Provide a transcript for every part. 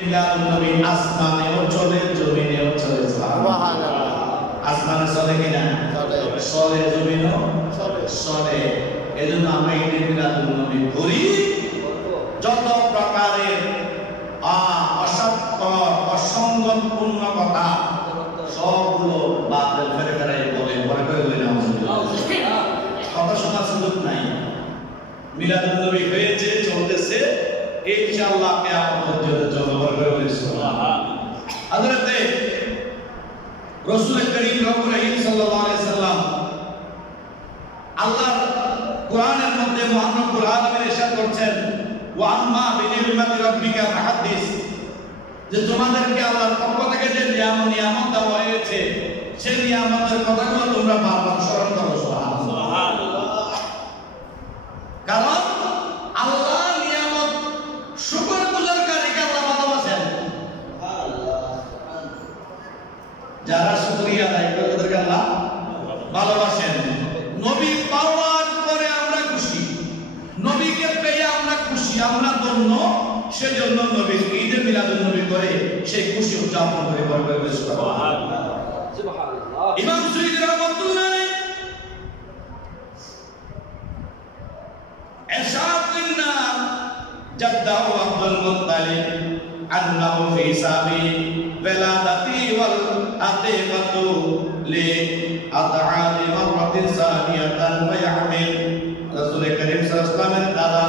মিলাদুন নবী আসমানেও চলে, জমিনেও চলে। সুবহানাল্লাহ। আসমানে চলে কিনা? চলে। জমিনেও চলে। এজন্য আমরা ঈদ মিলাদুন নবী করি। যত প্রকারের অসত্য অসঙ্গতপূর্ণ কথা সবগুলো বাতিল করে ফেরাই বলে পরে করে বলে না, কথা শোনার সুযোগ নাই। মিলাদুন নবী হয়েছে, চলতেছে, ইনশাআল্লাহ কিয়ামত পর্যন্ত চলবে বলে বলে সুবহানাল্লাহ। হযরত রাসূল করিম সাল্লাল্লাহু আলাইহি সাল্লাম আল্লাহর কোরআনের মধ্যে মহান রব্বুল আলামিন ইরশাদ করছেন, ওয়া আম্মা বিনি'মাতি রাব্বিকা ফাহাদ্দিস, যে তোমাদেরকে আল্লাহর পক্ষ থেকে যে নিয়ামত দেওয়া হয়েছে সেই নিয়ামতের কথাগুলো তোমরা বারবার স্মরণ করো। সুবহানাল্লাহ। কারণ আল্লাহ নিয়ামত শুকর গুজারকারীকে আল্লাহ ভালোবাসেন। যারা শুকরিয়া আদায় করে তাদেরকে আল্লাহ ভালোবাসেন। নবী পাওয়ার পরে আমরা খুশি, নবীকে পেয়ে আমরা খুশি, আমরা ধন্য। সেজন্য নবীর ঈদে মিলাদুন নবী করে সেই খুশি উদযাপন করে বলবে সুবহানাল্লাহ। সুবহানাল্লাহ। ইমাম সুয়ুতী রাহমাতুল্লাহ ইরশাদ করলেন, জাদ্দাহু আব্দুল মুত্তালিব আন্নাহু ফি সাবি ওয়ালাদাতি ওয়াল আতিকাতু লি আতআলি মাররাতিন সানিয়াতান ওয়া ইয়াহমিল। রাসূল করিম সাল্লাল্লাহু আলাইহি ওয়াসাল্লামের দাদা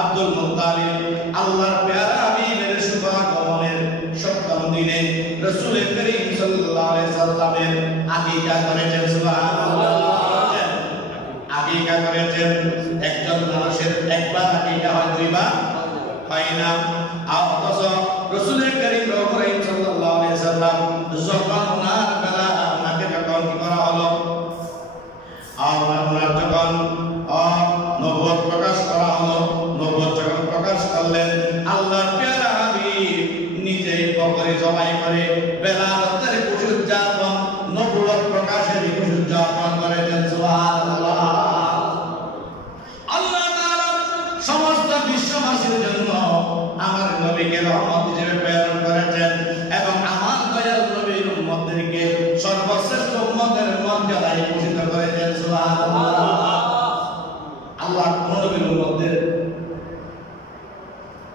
আব্দুল মুত্তালিব আল্লাহর প্যারা হাবিবের শুভাগমনের সপ্তম দিনে রাসূল করিম সাল্লাল্লাহু আলাইহি ওয়াসাল্লামের আকীকা করেছেন। সুবহানাল্লাহ। আকীকা করেছেন। একজন মানুষের একবার আকীকা হয়, দুইবার হয় না। অথচ রাসূল করিম সাল্লাল্লাহু আলাইহি ওয়াসাল্লাম যখন ওনার বেলা ওনাকে যখন কি করা হলো, ওনার যখন নবুয়ত প্রকাশ করা হলো, নবুয়ত যখন প্রকাশ করলেন, আল্লাহর প্যারা হাবিব নিজেই বকরি জবাই করে বেলাতের খুশি উদযাপন, নবুয়ত প্রকাশের খুশি উদযাপন করেছেন। সুবহানাল্লাহ। আল্লাহ তাআলা সমস্ত বিশ্ববাসীর জন্য আমার নবীকে রহমত হিসেবে প্রেরণ করেছেন এবং আমার দয়াল নবীর উম্মতদেরকে সর্বশ্রেষ্ঠ উম্মতের মর্যাদায় ভূষিত করেছেন। সুবহানাল্লাহ। আল্লাহ কোন নবীর উম্মতদের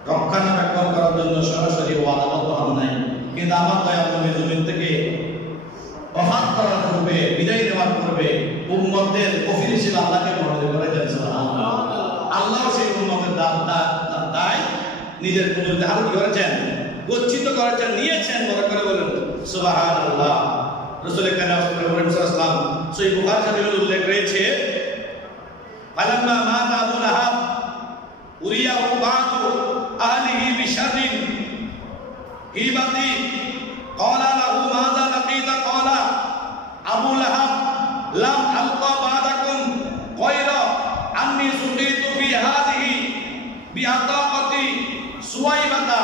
রক্ষণাবেক্ষণ করার জন্য সরাসরি ওয়াদাবদ্ধ হন নাই, কিন্তু আমার দয়াল নবী জমিন থেকে ওফাত করার পূর্বে, বিদায় নেওয়ার পূর্বে উম্মতদের কফিল হিসেবে আল্লাহকে মনোনীত করেছেন। সুবহানাল্লাহ। আল্লাহ সেই উম্মতের দায় নিজের কুদরতে হাত করেছেন, গচ্ছিত করেছেন, নিয়েছেন, বড় করে বলেন সুবহানাল্লাহ। রাসূল করিম সাল্লাল্লাহু আলাইহি ওয়াসাল্লাম সহিহ বুখারী শরীফে উল্লেখ রয়েছে, ফালাম্মা মাতা আবু লাহাব উরিয়াহু বা'দু আহলিহি বিশাররিন হিবাতি ক্বালা লাহু মাযা লাকিতা ক্বালা আবু লাহাব লাম আলকা বা'দাকুম গায়রা আন্নী সুকিতু ফি হাযিহি বিআতাকাতি সুওয়াইবাতা।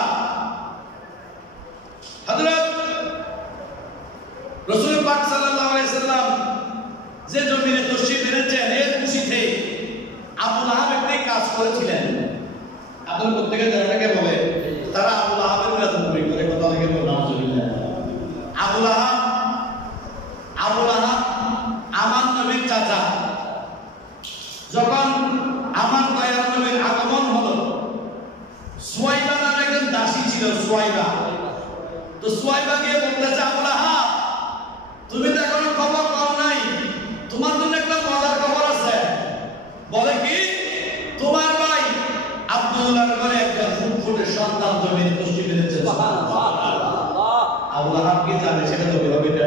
হযরত রাসূল পাক সাল্লাল্লাহু আলাইহি ওয়াসাল্লাম যে জমিনে তশরীফ এনেছেন, এর খুশিতে আবু লাহাব একটি কাজ করেছিলেন। আপনারা প্রত্যেকে জানেনকে বলে তারা আবু লাহাবের মিলাদ নবী করে কথা লাগে নাউজুবিল্লাহ। আবু লাহাব আমার নবীর চাচা। যখন আমার দয়াল নবীর আগমন হলো, সুয়াইবা নামে একজন দাসী ছিল, সুয়াইবা। তো সুয়াইবা গিয়ে বলতেছে, আবু লাহাব তুমি তো এখনো খবর পাও নাই, তোমার জন্য একটা মজার খবর আছে। বলে কি? তোমার ভাই আব্দুল্লাহর ঘরে একটা ফুটফুটে সন্তান জমিনে তশরীফ এনেছে। আবু লাহাব কি জানে সেটা তো হবে এটা?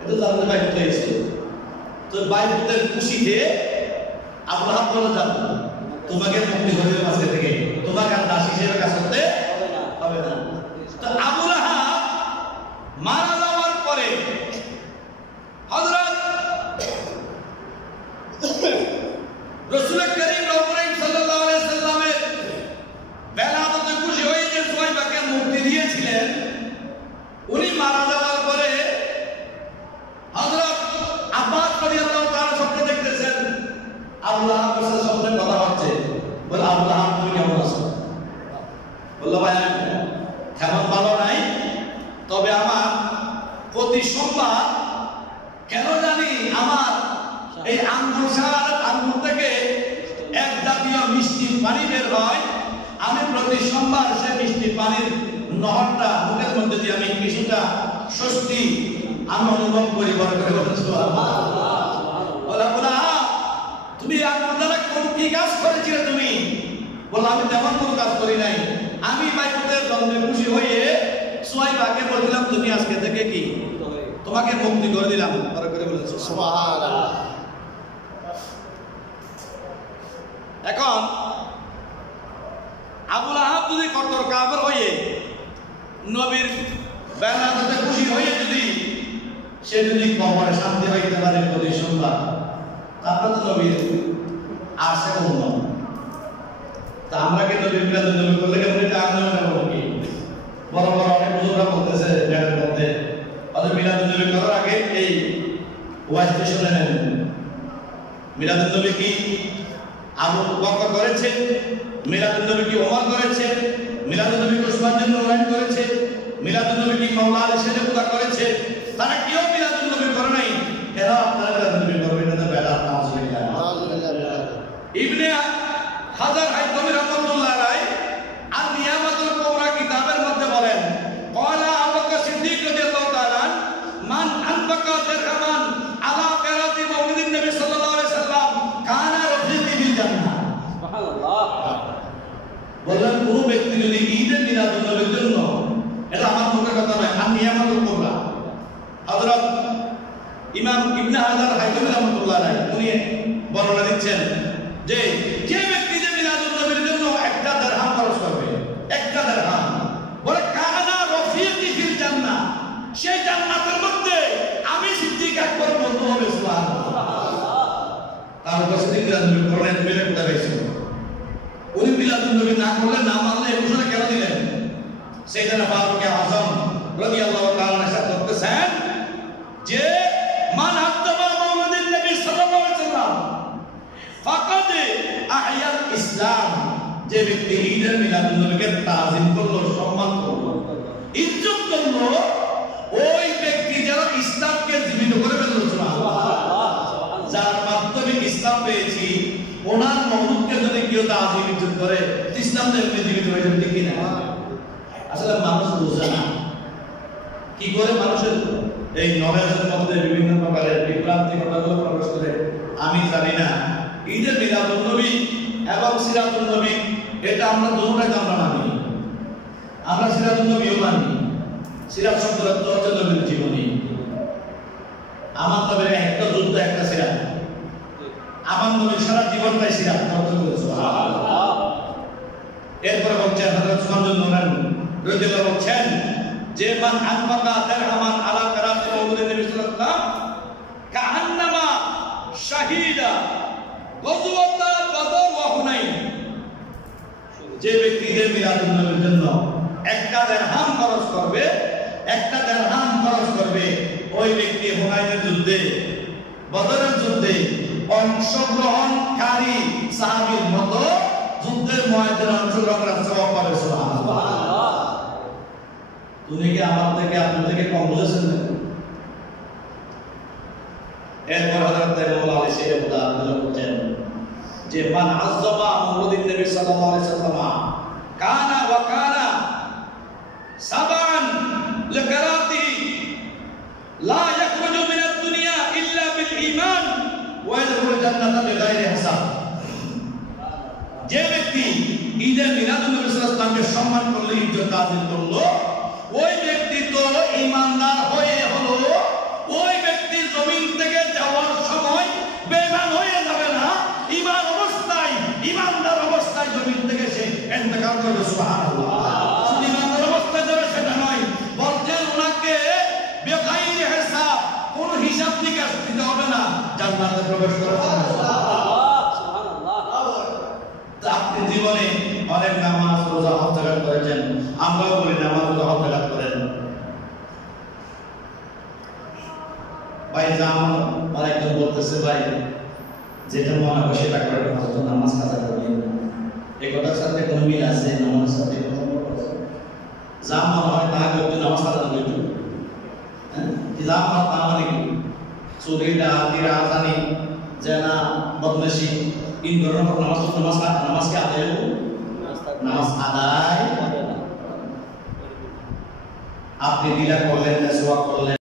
এটা জানতে ভাই হয়েছে। তো ভাই পুতের খুশিতে আবু লাহাব বলে, যান তোমাকে মুক্তি করে দেব আজকে থেকে, তোমাকে আর দাসী হিসেবে কাজ করতে হবে না। তো আবু লাহাব মারা যাওয়ার পরে হযরত রাসূল করিম সাল্লাল্লাহু আলাইহি ওয়াসাল্লামের বেলাতে খুশি হয়ে যে সুয়াইবাকে মুক্তি দিয়েছিলেন, উনি মারা যাওয়ার পরে হযরত আব্বাস রাদিয়াল্লাহু তাআলা স্বপ্নে দেখতেছেন আবু লাহাবের সাথে স্বপ্নে কথা হচ্ছে। বলে, আবু লাহাব তুমি কেমন আছো? বললো ভাই তেমন ভালো নাই, তবে আমার প্রতি সোমবার কেন জানি আমার এই আঙ্গুর থেকে এক জাতীয় মিষ্টি পানি বের হয়। আমি প্রতি সোমবার সে মিষ্টি পানির নহরটা মুখের মধ্যে দিয়ে আমি কিছুটা স্বস্তি আমি অনুভব করি। বড় করে বলা তুমি আঙ্গুর দ্বারা কোন কি কাজ করেছিলে তুমি? বললাম আমি তেমন কোনো কাজ করি নাই। আমি বাইকুতের জন্মে খুশি হয়ে সুহাইবাকে বলছিলাম তুমি আজকে থেকে কি তোমাকে মুক্তি করে দিলাম। বড় করে বলেন সুবহানাল্লাহ। এখন আবু লাহাব যদি কঠোর কাফের হয়ে নবীর বেলাতে খুশি হয়ে যদি সে যদি কবরে শান্তি পাইতে পারে প্রতি সোমবার, তারপরে তো নবীর আসে অন্য। তা আমরা কি নবীর মিলাদুন নবী করলে কেমন এটা আন্দোলন করবো কি? বড় বড় অনেক বুজুর্গরা বলতেছে গানের মধ্যে ওদের মিলাদুন নবী করার আগে এই ওয়াজটি শুনে নেন। মিলাদুন নবী কি আবু বকর করেছে, মিলাদুন নবী কি ওমর করেছে, মিলাদুন নবী কি উসমান বিন নুরাইন করেছে, মিলাদুন নবী কি মাওলা আলী শেরপুরা করেছে, তারা কেউ মিলাদুন নবী করে নাই। এরা আপনারা মিলাদুন নবী করবেন না, বেদাত নাউজুবিল্লাহ। ইবনে হাজার হাইতমি রাহমাতুল্লাহ আলাইহি আর নিয়ামাতুল কুবরা কিতাবের মধ্যে বলেন ক্বালা আবু বকর সিদ্দিক রাদিয়াল্লাহু তাআলা মান আনফাকা দিরহামান আলা কিরাতি মাউলিদিন নবী সাল্লাল্লাহু আলাইহি সাল্লাম কানা রাফিকি ফিল জান্নাহ। সুবহানাল্লাহ। বলেন কোন ব্যক্তি যদি ঈদের মিলাদুন নবীর জন্য, এটা আমার মুখের কথা নয়, আর নিয়ামাতুল কুবরা হযরত ইমাম ইবনে হাজার হাইতমি রাহমাতুল্লাহ আলাইহি উনি বর্ণনা দিচ্ছেন যে যে ব্যক্তি যে মিলাদুন নবীর জন্য একটা দিরহাম খরচ করবে, একটা দিরহাম, বলে কানা রাফিকি ফিল জান্নাহ, সেই জান্নাতের মধ্যে আমি সিদ্দিক আকবর বন্ধু হবে। সুবহানাল্লাহ। তার উপস্থিতি মিলাদুন নবী করলেন, মিলে কোথায় পাইছিল? উনি মিলাদুন নবী না করলে, না মানলে এই ঘোষণা কেন দিলেন? সাইয়েদনা ফারুক আযম রাদিয়াল্লাহু তাআলা ইরশাদ করতেছেন যে মান হাত্তাবা মাওলিদিন নবী সাল্লাল্লাহু আলাইহি সাল্লাম ফাকাদ আহইয়াল ইসলাম, যে ব্যক্তি ঈদের মিলাদুন নবীকে তাজিম করলো, সম্মান করলো, ইজ্জত করলো, ওই ব্যক্তি যারা ইসলামকে জীবিত করে ফেললো। সুবহানাল্লাহ। যার মাধ্যমে ইসলাম পেয়েছি ওনার মওলুদকে যদি কেউ তাজিম ইজ্জত করে, ইসলাম এমনি জীবিত হয়ে যাবে, ঠিক না? আসলে মানুষ বুঝে না কি করে মানুষের এই নলেজের মধ্যে বিভিন্ন প্রকারের বিভ্রান্তি কথাগুলো প্রকাশ করে। আমি জানি না ঈদের মিলাদুন নবী এবং সিরাতুন নবী এটা আমরা দুটোটাই আমরা মানি। আমরা সিরাতুন নবীও মানি। সিরাত শব্দের অর্থ হচ্ছে নবীর জীবনী। আমার নবীর একটা যুদ্ধ, একটা সিরাত। আমার নবীর সারা জীবনটাই সিরাত। সুবহানাল্লাহ। এরপরে বলছেন হযরত উসমান বিন নুরাইন রাদিয়াল্লাহু বলছেন যে মান আনফাকা দিরহামান আলা কিরাতি মাউলিদিন নবী সাল্লাল্লাহু আলাইহি ওয়াসাল্লাম কাআন্নামা শাহীদা গজওয়াতা বদর ওয়া হুনাইন, যে ব্যক্তি ঈদের মিলাদুন নবীর জন্য একটা দিরহাম খরচ করবে, একটা দিরহাম খরচ করবে, ওই ব্যক্তি হুনাইনের যুদ্ধে, বদরের যুদ্ধে অংশগ্রহণকারী সাহাবীর মতো যুদ্ধের ময়দানে অংশগ্রহণ করার সওয়াব পাবে। সুবহানাল্লাহ। তুমি কি আমার থেকে আপনার থেকে কম বুঝেছেন না? এরপর হযরত মাওলানা আলী শেরপুরা বলেন যে মান আযযামা মাউলিদিন নবী সাল্লাল্লাহু আলাইহি ওয়াসাল্লাম কানা ওয়া কানা সাবান লিকারাতিহি লা ইয়াখরুজু মিনাদ দুনিয়া ইল্লা বিল ঈমান ওয়া ইয়াদখুলুল জান্নাতা বিগাইরি হিসাব। যে ব্যক্তি ঈদের মিলাদুন নবী সাল্লাল্লাহু আলাইহি ওয়াসাল্লামকে সম্মান করলো, ইজ্জত তাজিম করলো, ওই ব্যক্তি তো ঈমানদার হয়ে হলো, ওই ব্যক্তি জমিন থেকে যাওয়ার সময় বেঈমান হয়ে যাবে না, ঈমান অবস্থায়, ঈমানদার অবস্থায় জমিন থেকে সে ইন্তেকাল করবে। সুবহানাল্লাহ। শুধু ঈমানদার অবস্থায় যাবে সেটা নয়, বলছেন ওনাকে বেগাইরি হিসাব, কোনো হিসাব নিকাশ দিতে হবে না, জান্নাতে প্রবেশ করবে। আপনি জীবনে অনেক নামাজ রোজা হজ জাকাত করেছেন, আমরাও বলি নামাজ রোজা হজ জাকাত করেন। ভাই জামান আরেকজন বলতেছে ভাই যেটা মনে হয় সেটা করে, নামাজ কাজা করবেন, এই কথার সাথে কোনো মিল আছে? নামাজের সাথে যা মনে হয় তা করতে নামাজ আদান করতে যা মনে তা মানে কি চুরি ডাকাতি রাজধানী জেনা বদমাশি এই ধরনের নামাজকে আদায় নামাজ আদায় আপনি দিলা করলেন না সোয়া করলেন